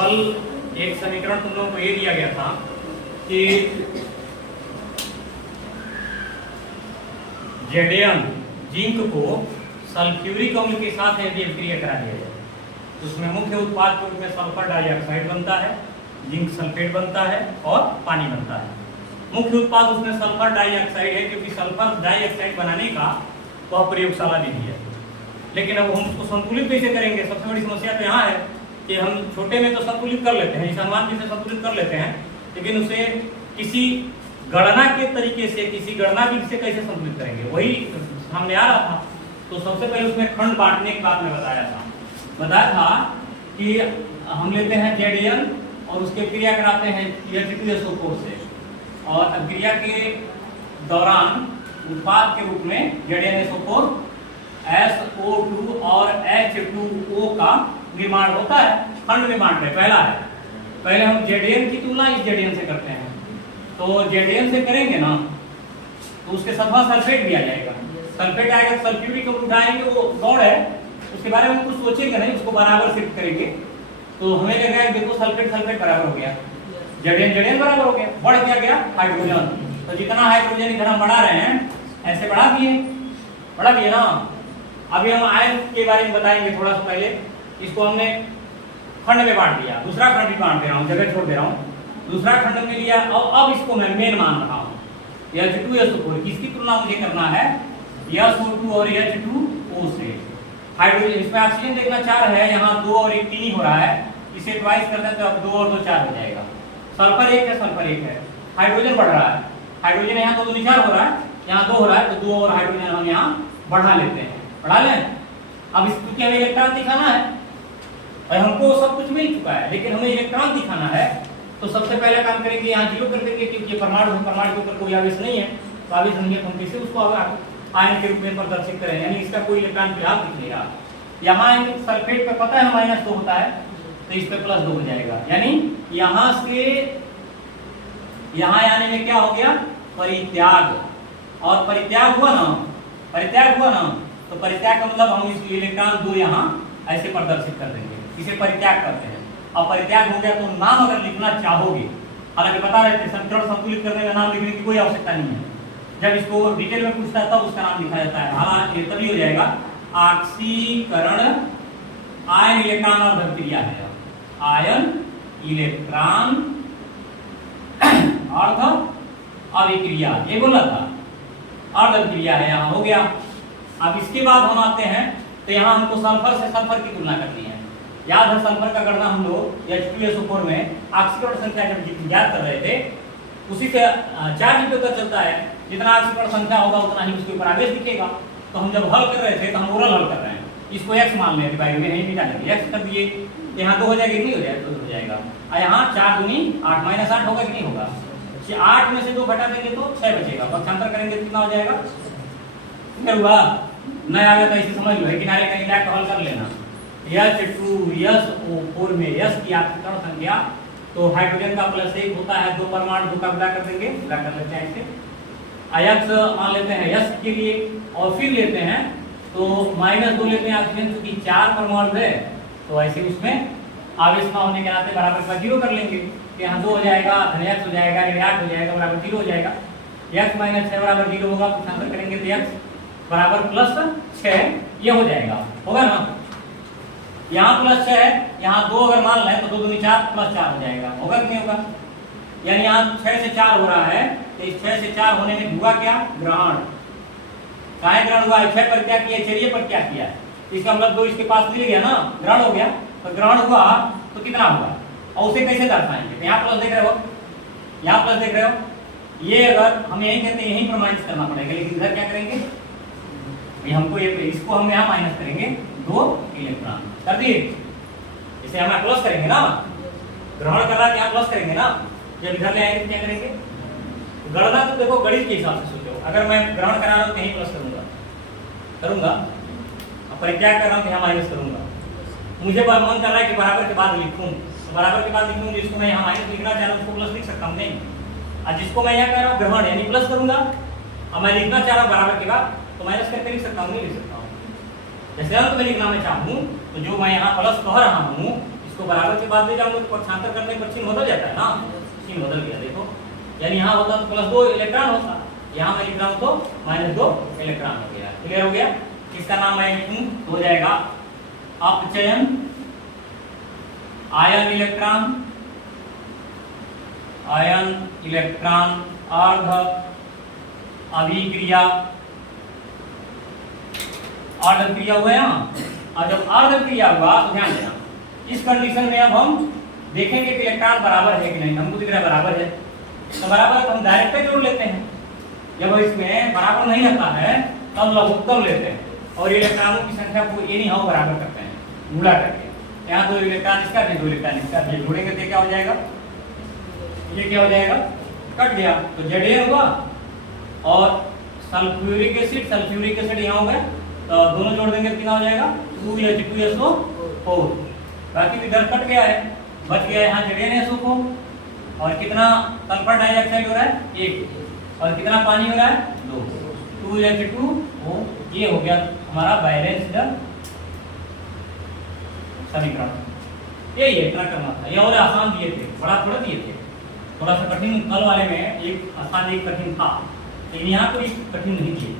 कल एक समीकरण तुम लोगों को ये दिया गया था कि जेडेयन जिंक को सल्फ्यूरिक अम्ल के साथ यदि अभिक्रिया करा दिया जाए तो उसमें मुख्य उत्पाद के रूप में सल्फर डाइऑक्साइड बनता है, जिंक सल्फेट बनता है और पानी बनता है। मुख्य उत्पाद उसमें सल्फर डाइऑक्साइड है क्योंकि सल्फर डाइऑक्साइड बनाने का वह प्रयोगशाला विधि है। लेकिन अब हम उसको संतुलित कैसे करेंगे? सबसे बड़ी समस्या तो यहाँ है कि हम छोटे में तो संतुलित कर लेते हैं, इस अनुमान से संतुलित कर लेते हैं, लेकिन उसे किसी गणना के तरीके से, किसी गणना विधि से कैसे संतुलित करेंगे, वही सामने आ रहा था। तो सबसे पहले उसमें खंड बांटने की बात में बताया था कि हम लेते हैं जेडेयन और उसके क्रिया कराते हैं H2SO4 से, और अभिक्रिया के दौरान उत्पाद के रूप में JnSO4 SO2 और H2O का निर्माण होता है। खंड निर्माण में पहला है, पहले हम जेडेयन की तुलना इस जेडेयन से करते हैं। तो जेडेयन से करेंगे ना तो उसके साथ सल्फेट भी आ जाएगा, सल्फेट आएगा, सल्फ्यूरिक अम्ल उठाएंगे, वो गौड़ है, उसके बारे में कुछ सोचेंगे नहीं, उसको बराबर शिफ्ट करेंगे तो हमें लगेगा कि देखो सल्फेट सल्फेट बराबर हो गया, जेडेयन जेडेयन बराबर हो गया, बढ़ क्या गया हाइड्रोजन। तो जितना हाइड्रोजन इधर हम बढ़ा रहे हैं ऐसे बढ़ा दिए ना। अभी हम आयन के बारे में बताएंगे थोड़ा सा पहले। इसको हमने खंड में बांट दिया, दूसरा खंड भी बांट दे रहा हूँ, जगह छोड़ दे रहा हूँ, दूसरा खंड में लिया। अब इसको मैं मेन मान रहा हूँ H2SO4, किसकी तुलना मुझे करना है SO2 और H2O से। हाइड्रोजन इसमें ऑक्सीजन देखना 4 है, यहाँ 2 और 1 3 ही हो रहा है, इसे ट्वाइस कर दें तो अब 2 और 2 4 हो जाएगा। सल्फर 1 है, सल्फर 1 है, हाइड्रोजन बढ़ रहा है, हाइड्रोजन यहाँ 2 2 4 हो रहा है, यहाँ 2 हो रहा है, तो 2 और हाइड्रोजन हम यहाँ बढ़ा लेते हैं, बढ़ा लें। अब इसको हमें इलेक्ट्रॉन दिखाना है और हमको सब कुछ मिल चुका है, लेकिन हमें इलेक्ट्रॉन दिखाना है। तो सबसे पहले काम करेंगे यहाँ 0 कर देंगे, क्योंकि परमाणु के ऊपर कोई आवेश नहीं है, तो आवेश नहीं है तो हम कैसे उसको आयन के रूप में प्रदर्शित करें, यानी इसका कोई इलेक्ट्रॉन फिलहाल दिख नहीं रहा। यहाँ सल्फेट पे पता है -2 होता है, तो इस पे +2 हो जाएगा, यानी यहाँ से यहाँ आने में क्या हो गया परित्याग, और परित्याग हुआ ना, तो परित्याग का मतलब हम इस इलेक्ट्रॉन 2 यहाँ ऐसे प्रदर्शित कर देंगे, इसे परित्याग करते हैं। अब परित्याग हो गया तो नाम अगर लिखना चाहोगे, हालांकि बता रहे थे समीकरण संतुलित करने में नाम लिखने की कोई आवश्यकता नहीं है, जब इसको डिटेल में पूछता है तब उसका नाम लिखा जाता है। हालांकि तभी हो जाएगा ऑक्सीकरण आयन इलेक्ट्रॉन और अभिक्रिया है, आयन इलेक्ट्रॉन अर्ध अभिक्रिया, ये बोला था अर्ध अभिक्रिया है, यहाँ हो गया। अब इसके बाद हम आते हैं तो यहाँ हमको सल्फर से सल्फर की तुलना करनी है। याद है सल्फर का गणना हम लोग H2SO4 में ऑक्सीकरण संख्या जब ज्ञात कर रहे थे, उसी से चार्ज पता चलता है, जितना ऑक्सीकरण संख्या होगा उतना ही उसके ऊपर आवेश दिखेगा। तो हम जब हल कर रहे थे तो हम ओरल हल कर रहे हैं, इसको x मान लेते भाई में नहीं मिटा देंगे, x कर दिए, यहाँ 2 हो जाएगा कि नहीं हो जाएगा, 2 हो जाएगा, और यहाँ 4 दूनी 8 -8 होगा कि नहीं होगा, 8 में से 2 घटा देंगे तो 6 बचेगा, पक्षांतर करेंगे तो कितना हो जाएगा, क्या हुआ नहीं आ गया तो ऐसे समझ लो, किनारे का इंडेक्स हल कर लेना। H2SO4 में S की ऑक्सीकरण संख्या, तो हाइड्रोजन का +1 होता है, 2 परमाणु 2 का गुणा कर देंगे, गुणा कर लेते हैं ऐसे, X मान लेते हैं S के लिए, और फिर लेते हैं तो -2 लेते हैं ऑक्सीजन, क्योंकि 4 परमाणु है, तो ऐसे उसमें आवेश न होने के नाते बराबर का 0 कर लेंगे, तो यहाँ 2 हो जाएगा, X हो जाएगा, 8 हो जाएगा, बराबर 0 हो जाएगा, x - 6 बराबर 0 होगा, पक्षांतर करेंगे तो x बराबर +6 ये हो जाएगा, होगा ना। यहाँ +6 है, यहाँ 2 अगर मान लें तो 2 दूनी 4 +4 हो जाएगा, होगा कि नहीं होगा, यानी यहाँ 6 से 4 हो रहा है, तो इस 6 से 4 होने में हुआ क्या ग्रहण, काहे ग्रहण हुआ, 6 पर क्या किया, 4 पर क्या किया, इसका मतलब 2 इसके पास मिल गया ना, ग्रहण हो गया। तो ग्रहण हुआ तो कितना हुआ, और उसे कैसे दर्शाएंगे, तो यहाँ प्लस देख रहे हो, यहाँ प्लस देख रहे हो, ये अगर हम यही कहते हैं यही प्रमाणित करना पड़ेगा, लेकिन इधर क्या करेंगे, हमको ये इसको हम यहाँ माइनस करेंगे, 2 इलेक्ट्रॉन कर दिए, इसे हम यहाँ प्लस करेंगे ना, ग्रहण कर रहा है यहाँ प्लस करेंगे ना, जब इधर ले आएंगे क्या करेंगे, गणना तो देखो गणित के हिसाब से सोचो, अगर मैं ग्रहण करा रहा हूँ तो यहीं प्लस करूंगा, अब परित्याग कर रहा हूँ तो यहाँ माइनस करूंगा, मुझे मन कर रहा है कि बराबर के बाद लिखूं, तो बराबर के बाद लिखूं, जिसको मैं यहाँ माइनस लिखना चाह रहा हूँ उसको प्लस लिख सकता हूँ नहीं, और जिसको मैं यहाँ कह रहा हूँ ग्रहण यानी प्लस करूंगा, और मैं लिखना चाह रहा हूँ बराबर के बाद तो माइनस करके लिख सकता हूँ, नहीं लिख सकता हूँ। जैसे अंत में लिखना मैं चाहूँ तो जो मैं यहाँ प्लस कह रहा हूँ इसको बराबर के बाद ले जाऊंगा तो पक्षांतर करने पर चिन्ह बदल जाता है ना, चिन्ह बदल गया देखो, यानी यहाँ होता तो +2 इलेक्ट्रॉन होता, यहाँ मैं लिख रहा हूँ तो -2 इलेक्ट्रॉन हो गया। क्लियर हो गया? इसका नाम मैं लिखूं तो हो जाएगा अपचयन आयन इलेक्ट्रॉन अर्ध अभिक्रिया, अर्ध क्रिया हुआ यहाँ। और जब अर्ध क्रिया हुआ तो ध्यान देना, इस कंडीशन में अब हम देखेंगे कि इलेक्ट्रॉन बराबर है कि नहीं। हमको दिख रहा है बराबर है, तो बराबर है तो हम डायरेक्ट जोड़ लेते हैं। जब इसमें बराबर नहीं रहता है तब लघुत्तम लेते हैं और इलेक्ट्रॉनों की संख्या को एनी हाउ बराबर करते हैं गुणा करके। यहाँ 2 इलेक्ट्रॉन इसका, 2 इलेक्ट्रॉन इसका, ये जोड़ेंगे तो क्या हो जाएगा, ये क्या हो जाएगा, कट गया तो Za हुआ और सल्फ्यूरिक एसिड यहाँ हो गया, तो दोनों जोड़ देंगे तो कितना हो जाएगा 2H2SO4। बाकी इधर कट गया है, बच गया यहाँ ZnSO4 और कितना सल्फर डाइऑक्साइड हो रहा है 1 और कितना पानी हो रहा है 2H2O। ये हो गया हमारा बैलेंस्ड समीकरण। यही है, इतना करना था। ये और आसान दिए थे, बड़ा थोड़ा दिए थे, थोड़ा सा कठिन कल वाले में एक आसान एक कठिन था, लेकिन यहाँ कोई कठिन नहीं दिए।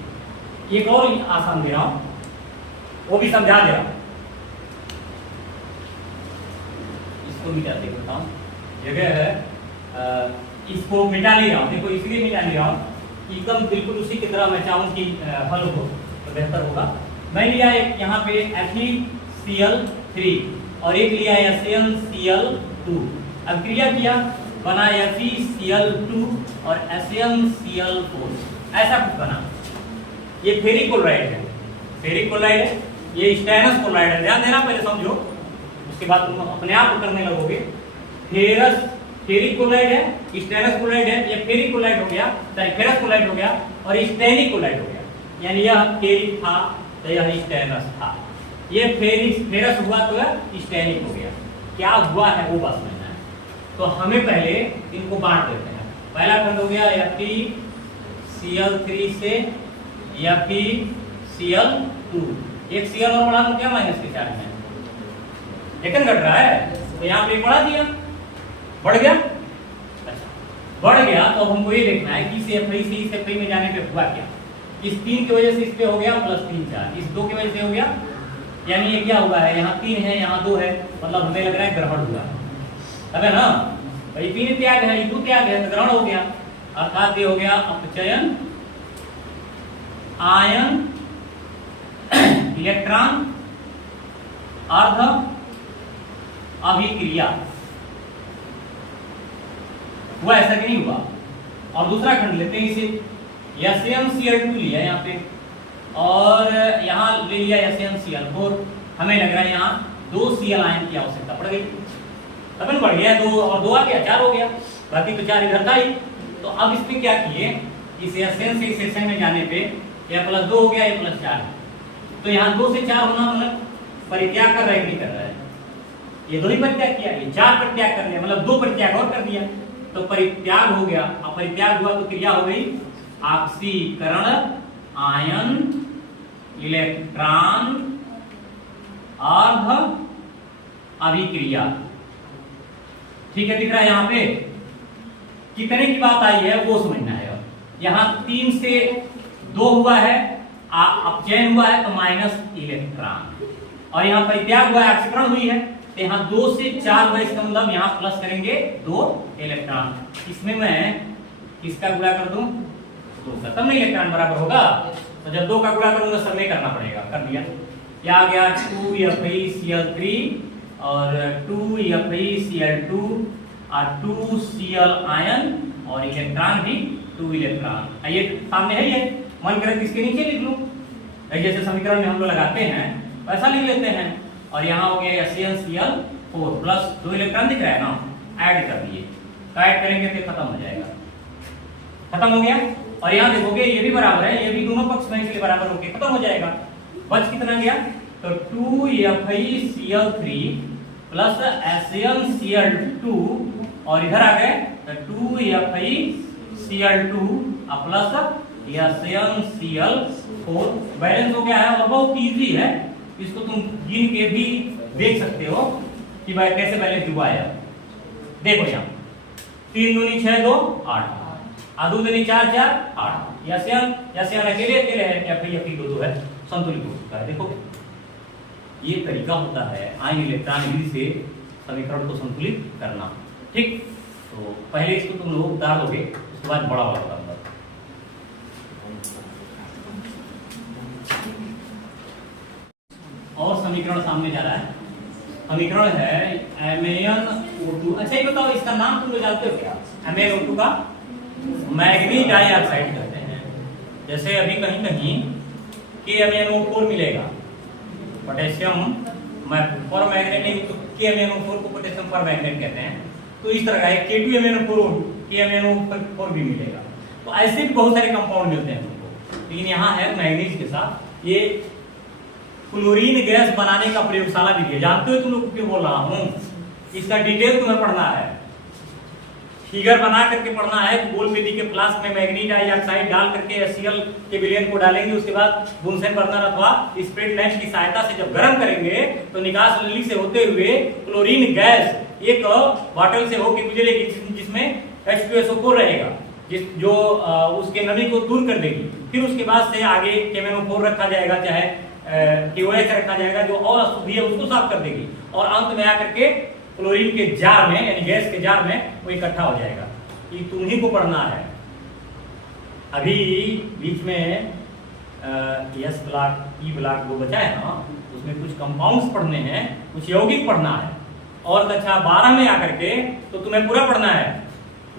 एक और आसान दे रहा हूँ, वो भी समझा दे रहा हूँ। इसको मिटा देता हूँ, जगह है इसको मिटा ले रहा हूँ। देखो इसलिए मिटा ले रहा हूँ एकदम बिल्कुल उसी की तरह मैं चाहूँ कि हल हो तो बेहतर होगा। मैं लिया एक यहाँ पे FeCl3 और एक लिया SnCl2। अब क्रिया किया, बना FeCl2 और SnCl4, ऐसा कुछ बना। ये फेरिक क्लोराइड है, फेरिक क्लोराइड है, ये स्टेनस क्लोराइड है। ध्यान देना, पहले समझो, उसके बाद तुम अपने आप करने लगोगे। फेरिक क्लोराइड है, स्टेनस क्लोराइड है, ये फेरिक क्लोराइड हो गया, फेरस क्लोराइड हो गया और स्टेनिक क्लोराइड हो गया। यानी यह फेरिक था तो यह स्टेनस था, ये फेरस हुआ तो यह स्टेनिक हो गया। क्या हुआ है वो बात समझना है। तो हमें पहले इनको बांट देते हैं। पहला खंड हो गया FeCl3 से FeCl2। एक Cl और बढ़ा तो क्या माइनस के चार्ज में लेकिन घट रहा है, तो यहाँ पे बढ़ा दिया, बढ़ गया। अच्छा, बढ़ गया तो हमको ये देखना है कि इस Fe में जाने पे हुआ क्या। इस 3 की वजह से इस पे हो गया +3 चार्ज, इस 2 की वजह से हो गया, यानी ये क्या हुआ है, यहाँ 3 है यहाँ 2 है, मतलब हमें लग रहा है ग्रहण हुआ है ना। भाई 3 त्याग है, ये 2 त्याग है, तो ग्रहण हो गया। अर्थात ये हो गया अपचयन आयन इलेक्ट्रॉन अर्ध अभिक्रिया हुआ, ऐसा कि नहीं हुआ। और दूसरा खंड लेते हैं, इसे SnCl2 लिया यहाँ पे और यहाँ ले लिया SnCl4। हमें लग रहा है यहाँ 2 Cl आयन की आवश्यकता पड़ गई, तब बढ़ गया 2 और 2 आ गया 4 हो गया, बाकी तो 4 इधर था ही। तो अब इसमें क्या किए, इस Sn से इस Sn में जाने पे यह +2 हो गया, ये +4। तो यहाँ 2 से 4 होना मतलब परित्याग कर रहा है, नहीं कर रहा है, ये 2 ही परित्याग किया, ये 4 परित्याग कर लिया, मतलब 2 परित्याग और कर दिया, तो परित्याग हो गया। अब परित्याग हुआ तो क्रिया हो गई ऑक्सीकरण आयन इलेक्ट्रॉन अर्ध अभिक्रिया। ठीक है, दिख रहा है यहाँ पे कितने की बात आई है वो समझना है। यहाँ 3 से 2 हुआ है, अपचयन हुआ है तो माइनस इलेक्ट्रॉन, और यहाँ परित्याग हुआ है ऑक्सीकरण हुई है, तो यहाँ 2 से 4 हुआ, इसका मतलब यहाँ प्लस करेंगे 2 इलेक्ट्रॉन। इसमें मैं किसका गुणा कर दूं, 2 का, तब नहीं इलेक्ट्रॉन बराबर होगा। तो जब 2 का गुणा करूंगा सब में करना पड़ेगा, कर दिया। क्या आ गया 2FeCl3 और 2FeCl2 और 2 Cl आयन और इलेक्ट्रॉन भी 2 इलेक्ट्रॉन। ये सामने है, ये मन करे इसके नीचे लिख लूं, जैसे समीकरण में हम लोग लगाते हैं वैसा लिख लेते हैं। और यहाँ हो गया SnCl4 प्लस 2 इलेक्ट्रॉन दिख रहा है ना, ऐड कर दिए, तो ऐड करेंगे तो खत्म हो जाएगा, खत्म हो गया। और यहाँ देखोगे ये भी बराबर है, ये भी दोनों पक्ष में इसलिए बराबर होके खत्म हो जाएगा। बच कितना गया, तो 2FeCl3 प्लस SnCl2 और इधर आ गए तो 2FeCl2 प्लस SnCl4। बैलेंस हो गया है और बहुत इजी है, इसको तुम गिन के भी देख सकते हो कि भाई कैसे बैलेंस हुआ है। देखो यहाँ 3 दूनी 6 2 8, आदू दूनी 4 4 8, यसियन अकेले अकेले है, एफ 2 है, संतुलित हो चुका है। देखो ये तरीका होता है आयन इलेक्ट्रॉन विधि से समीकरण को संतुलित करना। ठीक, तो पहले इसको तुम लोग उतार दोगे, उसके बाद बड़ा वाला बताऊंगा। और समीकरण सामने जा रहा है, समीकरण है MnO2। अच्छा ये बताओ इसका नाम तुम लोग जानते हो क्या? MnO2 का मैग्नीज डाइऑक्साइड कहते हैं। जैसे अभी कहीं कहीं KMnO4 मिलेगा, पोटेशियम पर मैग्नेट नहीं, तो KMnO4 को पोटेशियम पर मैग्नेट कहते हैं। तो इस तरह का एक KMnO4 भी मिलेगा। तो ऐसे भी बहुत सारे कंपाउंड मिलते हैं तुमको, लेकिन यहाँ है मैग्नीज के साथ। ये क्लोरीन गैस बनाने का प्रयोगशाला भी है। जानते हो तुम लोग क्यों बोल रहा हूँ? इसका डिटेल तुम्हें पढ़ना है, फिगर बना करके पढ़ना है। गोल पेटी के फ्लास्क में मैग्नीज डाइऑक्साइड डाल करके HCl के विलयन को डालेंगे, उसके बाद बुनसेन बर्नर अथवा स्प्रेड लैंप की सहायता से जब गर्म करेंगे तो निकास नली से होते हुए क्लोरीन गैस एक बॉटल से होकर गुजरेगी जिसमें H2SO4 रहेगा, जो उसके नमी को दूर कर देगी। फिर उसके बाद से आगे KMnO4 रखा जाएगा, चाहे KOH रखा जाएगा, जो और अशुद्धि है उसको साफ कर देगी, और अंत में आकर के क्लोरीन के जार में, यानी गैस के जार में वो इकट्ठा हो जाएगा। ये तुम्ही को पढ़ना है। अभी बीच में S ब्लॉक E ब्लॉक वो बचा है ना, उसमें कुछ कंपाउंड्स पढ़ने हैं, कुछ यौगिक पढ़ना है। और कक्षा 12 में आकर के तो तुम्हें पूरा पढ़ना है।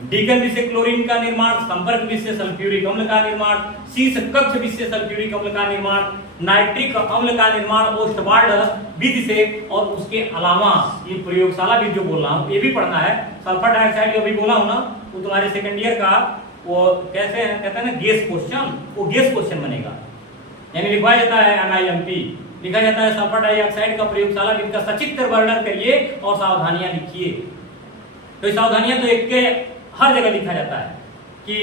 डीकन विधि से क्लोरीन का निर्माण, संपर्क विधि से सल्फ्यूरिक अम्ल का निर्माण, शीर्ष कक्ष विधि से सल्फ्यूरिक अम्ल का निर्माण, नाइट्रिक अम्ल का निर्माण ओस्टवार्ड विधि से, और उसके अलावा ये प्रयोगशाला भी जो बोल रहा हूँ ये भी पढ़ना है। सल्फर डाइऑक्साइड जो भी बोला हूँ ना, वो तुम्हारे सेकंड ईयर का वो कैसे कहते हैं ना, गेस क्वेश्चन, वो गेस क्वेश्चन बनेगा। यानी लिखा जाता है NIMP, लिखा जाता है सल्फर डाइऑक्साइड का प्रयोगशाला विधि का सचित्र वर्णन करिए और सावधानियां लिखिए। तो सावधानियां तो एक के हर जगह लिखा जाता है कि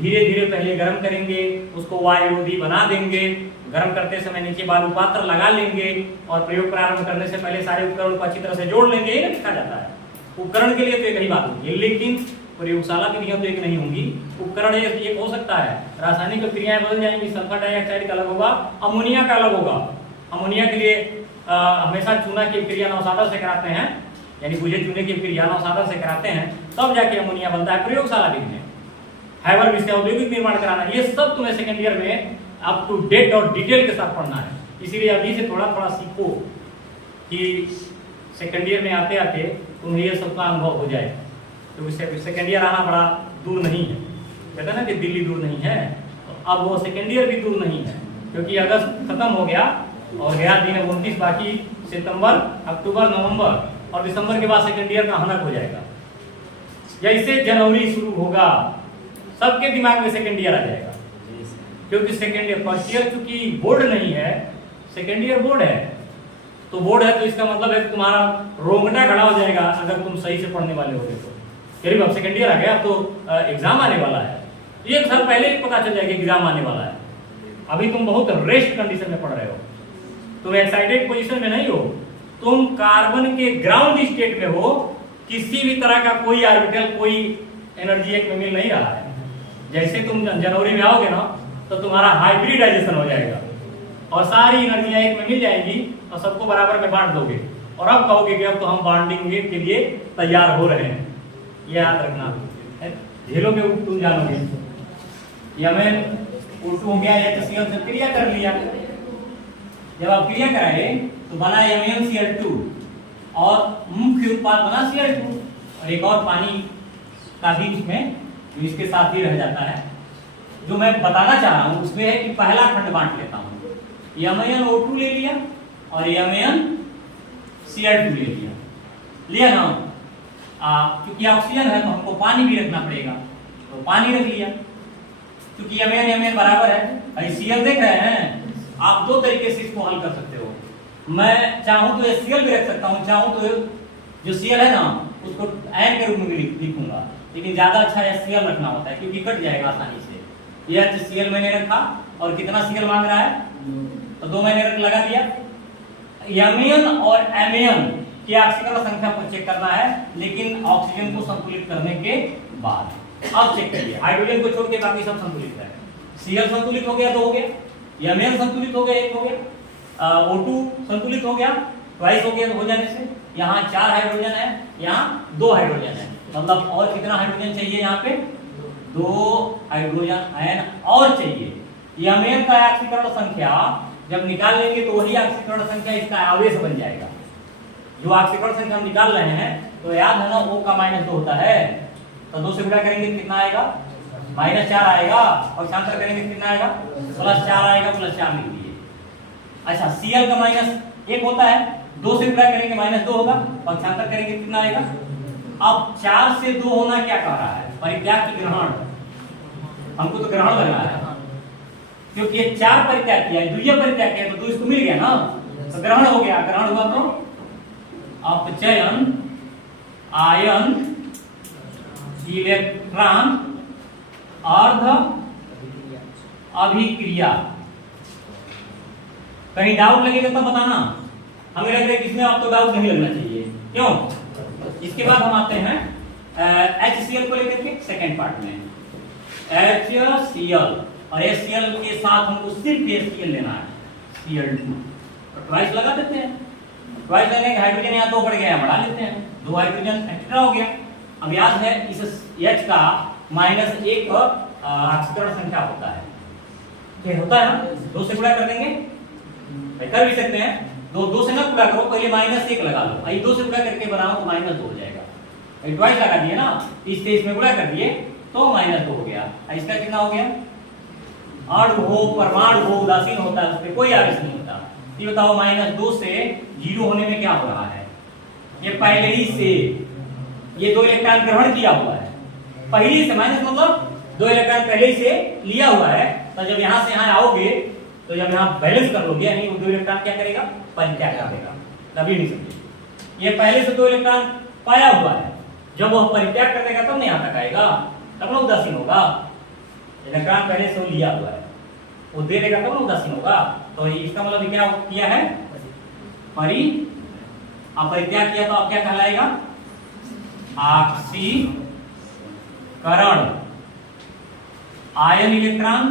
धीरे धीरे पहले गर्म करेंगे, उसको वायुरोधी बना देंगे, गर्म करते समय नीचे बालू पात्र लगा लेंगे, और प्रयोग प्रारंभ करने से पहले सारे उपकरण को अच्छी तरह से जोड़ लेंगे। ये लिखा जाता है। उपकरण के लिए तो एक ही बात होगी, लेकिन प्रयोगशाला विधियां तो एक नहीं होंगी। उपकरण एक हो सकता है, रासायनिक क्रियाएं बदल जाएंगी। सल्फर डाइऑक्साइड का अलग होगा, अमोनिया का अलग होगा। अमोनिया के लिए हमेशा चूना की क्रिया नौसादा से कराते हैं, यानी बुझे चूने की क्रिया नौसादा से कराते हैं, तब जाके अमोनिया बनता है प्रयोगशाला विधि में। फाइबर विधि से औद्योगिक निर्माण कराना, ये सब तुम्हें सेकेंड ईयर में अप टू डेट और डिटेल के साथ पढ़ना है। इसीलिए अभी से थोड़ा थोड़ा सीखो कि सेकेंड ईयर में आते आते तुम्हें ये सबका अनुभव हो जाए। तो सेकेंड ईयर आना बड़ा दूर नहीं है। कहते हैं ना कि दिल्ली दूर नहीं है, तो अब वो सेकेंड ईयर भी दूर नहीं है, क्योंकि अगस्त खत्म हो गया और गया दिन 29 बाकी। सितंबर, अक्टूबर, नवंबर और दिसंबर के बाद सेकेंड ईयर का हनक हो जाएगा। जैसे जनवरी शुरू होगा सबके दिमाग में सेकेंड ईयर आ जाएगा, क्योंकि सेकेंड ईयर, फर्स्ट ईयर चूंकि बोर्ड नहीं है, सेकेंड ईयर बोर्ड है। तो बोर्ड है तो इसका मतलब है कि तुम्हारा रोंगटा खड़ा हो जाएगा अगर तुम सही से पढ़ने वाले होगे तो। करीब अब सेकेंड ईयर आ गया, अब तो एग्जाम आने वाला है। एक साल पहले ही पता चल जाएगा एग्जाम आने वाला है। अभी तुम बहुत रेस्ट कंडीशन में पढ़ रहे हो, तुम एक्साइटेड पोजीशन में नहीं हो, तुम कार्बन के ग्राउंड स्टेट में हो। किसी भी तरह का कोई ऑर्बिटल, कोई एनर्जी एक में मिल नहीं रहा है। जैसे तुम जनवरी में आओगे ना तो तुम्हारा हाइब्रिडाइजेशन हो जाएगा और सारी एनर्जियां एक में मिल जाएंगी और सबको बराबर में बांट दोगे, और अब कहोगे कि अब तो हम बांडिंग के लिए तैयार हो रहे हैं। ये याद रखना, झेलोगे तुम जानोगे। या मैं उल्टू हो गया या HCl से क्रिया कर लिया, जब आप क्रिया कराए तो बना MnCl2 और मुख्य उत्पाद बना Cl2, और एक और पानी का भी इसमें जो इसके साथ ही रह जाता है। जो मैं बताना चाह रहा हूं उसमें है कि पहला खंड बांट लेता हूं, MnO2 ले लिया और MnCl2 ले लिया ना। क्योंकि ऑक्सीजन है तो हमको पानी भी रखना पड़ेगा, तो पानी रख लिया। क्योंकि Mn बराबर है Cl, देख रहे हैं आप, दो तरीके से इसको हल कर सकते हो। मैं चाहूं तो HCl भी रख सकता हूं, चाहूं तो जो Cl है ना उसको एन के रूप में लिखूंगा, लेकिन ज्यादा अच्छा HCl रखना होता है क्योंकि कट जाएगा आसानी से। यह HCl मैंने रखा, और कितना Cl मांग रहा है तो 2 मैंने लगा दिया। Mn और Mn कि ऑक्सीकरण संख्या को चेक करना है, लेकिन ऑक्सीजन को संतुलित करने के बाद। अब चेक करिए, हाइड्रोजन को छोड़ के बाकी सब संतुलित है। Cl संतुलित हो गया, 2 हो गया। Mn संतुलित हो गया, 1 हो गया। O2 संतुलित हो गया, ट्वाइस हो गया हो जाने से। यहाँ 4 हाइड्रोजन है, यहाँ 2 हाइड्रोजन है, मतलब और कितना हाइड्रोजन चाहिए यहाँ पे? 2 हाइड्रोजन आयन और चाहिए। Mn का ऑक्सीकरण संख्या जब निकाल लेंगे तो वही ऑक्सीकरण संख्या इसका आवेश बन जाएगा। जो ऑक्सीकरण संख्या हम निकाल रहे हैं तो याद है ना, O का -2 होता है, तो 2 से गुणा करेंगे कितना आएगा? -4 आएगा। और शांतर करेंगे कितना आएगा? +4 आएगा, +4 लिख दिए। अच्छा, Cl का -1 होता है, 2 से गुणा करेंगे -2 होगा, और शांतर करेंगे कितना आएगा? अब 4 से 2 होना क्या कह रहा है? परित्याग की ग्रहण, हमको तो ग्रहण करना है, क्योंकि ये 4 परित्याग किया है, द्वितीय परित्याग किया है, तो 2 इसको मिल गया ना, तो ग्रहण हो गया। ग्रहण हुआ तो अपचयन, आयन, इलेक्ट्रॉन, अर्ध अभिक्रिया। कहीं डाउट लगेगा तो बताना, हमें लग रहा है कि इसमें आपको डाउट नहीं लगना चाहिए। क्यों? इसके बाद हम आते हैं HCl को लेकर के सेकेंड पार्ट में। HCl और HCl के साथ हमको सिर्फ HCl लेना है, Cl2, तो ट्वाइस लगा देते हैं। ट्वाइस लगने के हाइड्रोजन यहाँ 2 बढ़ गया, बढ़ा लेते हैं, 2 हाइड्रोजन एक्स्ट्रा हो गया। अब याद है इस H का -1 ऑक्सीकरण संख्या होता है, क्या होता है ना, 2 से गुणा कर देंगे, कर भी सकते हैं। 2 से ना गुणा करो, पहले -1 लगा लो, अभी 2 से गुणा करके बनाओ तो -2 हो जाएगा। अभी ट्वाइस लगा दिए ना, इससे इसमें गुणा कर दिए तो -2 हो गया। इसका कितना हो गया? अणु हो, परमाणु हो, उदासीन होता है, उस पर कोई आवेश नहीं होता। ये बताओ, -2 से 0 होने में क्या हो रहा है? ये पहले ही से ये 2 इलेक्ट्रॉन ग्रहण किया हुआ है, पहले से, माइनस मतलब 2 इलेक्ट्रॉन पहले ही से लिया हुआ है। तो जब यहां से यहां आओगे तो जब यहां बैलेंस कर लोगे, यानी वो 2 इलेक्ट्रॉन क्या करेगा? परित्याग कर देगा। तभी नहीं समझे, ये पहले से 2 इलेक्ट्रॉन पाया हुआ है, जब वह परित्याग कर देगा तब नहीं यहाँ तक आएगा, तब ना उदासीन होगा। इलेक्ट्रॉन पहले से लिया हुआ है, वो दे देगा तब ना उदासीन होगा। तो इसका मतलब क्या किया है? परित्याग किया, तो अब क्या कहलाएगा? ऑक्सीकरण। आयन इलेक्ट्रॉन,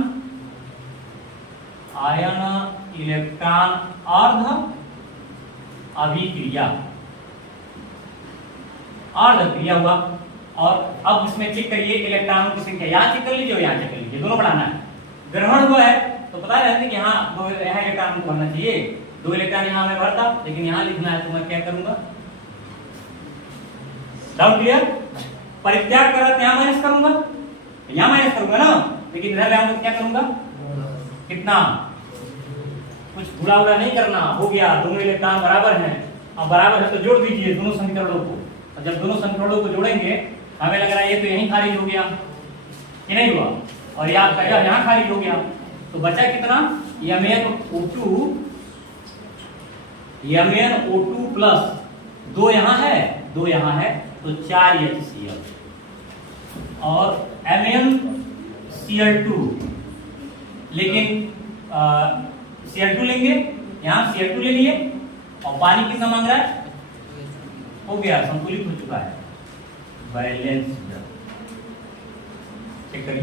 अर्ध अभिक्रिया, अर्ध क्रिया हुआ। और अब इसमें चेक करिए इलेक्ट्रॉनों की संख्या, यहाँ चेक कर लीजिए और यहाँ चेक कर लीजिए, दोनों बढ़ाना है। ग्रहण हुआ है तो पता रहता है कि यहाँ इलेक्ट्रॉन को भरना चाहिए, 2 इलेक्ट्रॉन यहाँ मैं भरता, लेकिन यहाँ लिखना है तो मैं क्या करूंगा? Doubt clear? परित्याग कर रहा तो यहाँ माइनस करूंगा, यहाँ माइनस करूंगा ना, लेकिन इधर आऊंगा तो क्या करूंगा? कितना? कुछ गुणा उड़ा नहीं करना, हो गया। दोनों इलेक्ट्रॉन बराबर हैं, अब बराबर है तो जोड़ दीजिए दोनों समीकरणों को। और जब दोनों समीकरणों को जोड़ेंगे, हमें लग रहा है ये तो यहीं खारिज हो गया, ये नहीं हुआ, और याद करेगा यहाँ खारिज हो गया, तो बचा कितना? MnO2 प्लस 2 यहाँ है, 2 यहाँ है, तो 4 HCl और MnCl2, लेकिन Cl2 लेंगे, यहाँ Cl2 ले लिए, और पानी कितना मांग रहा है? हो गया, संतुलित हो चुका है, बैलेंस। चेक करिए।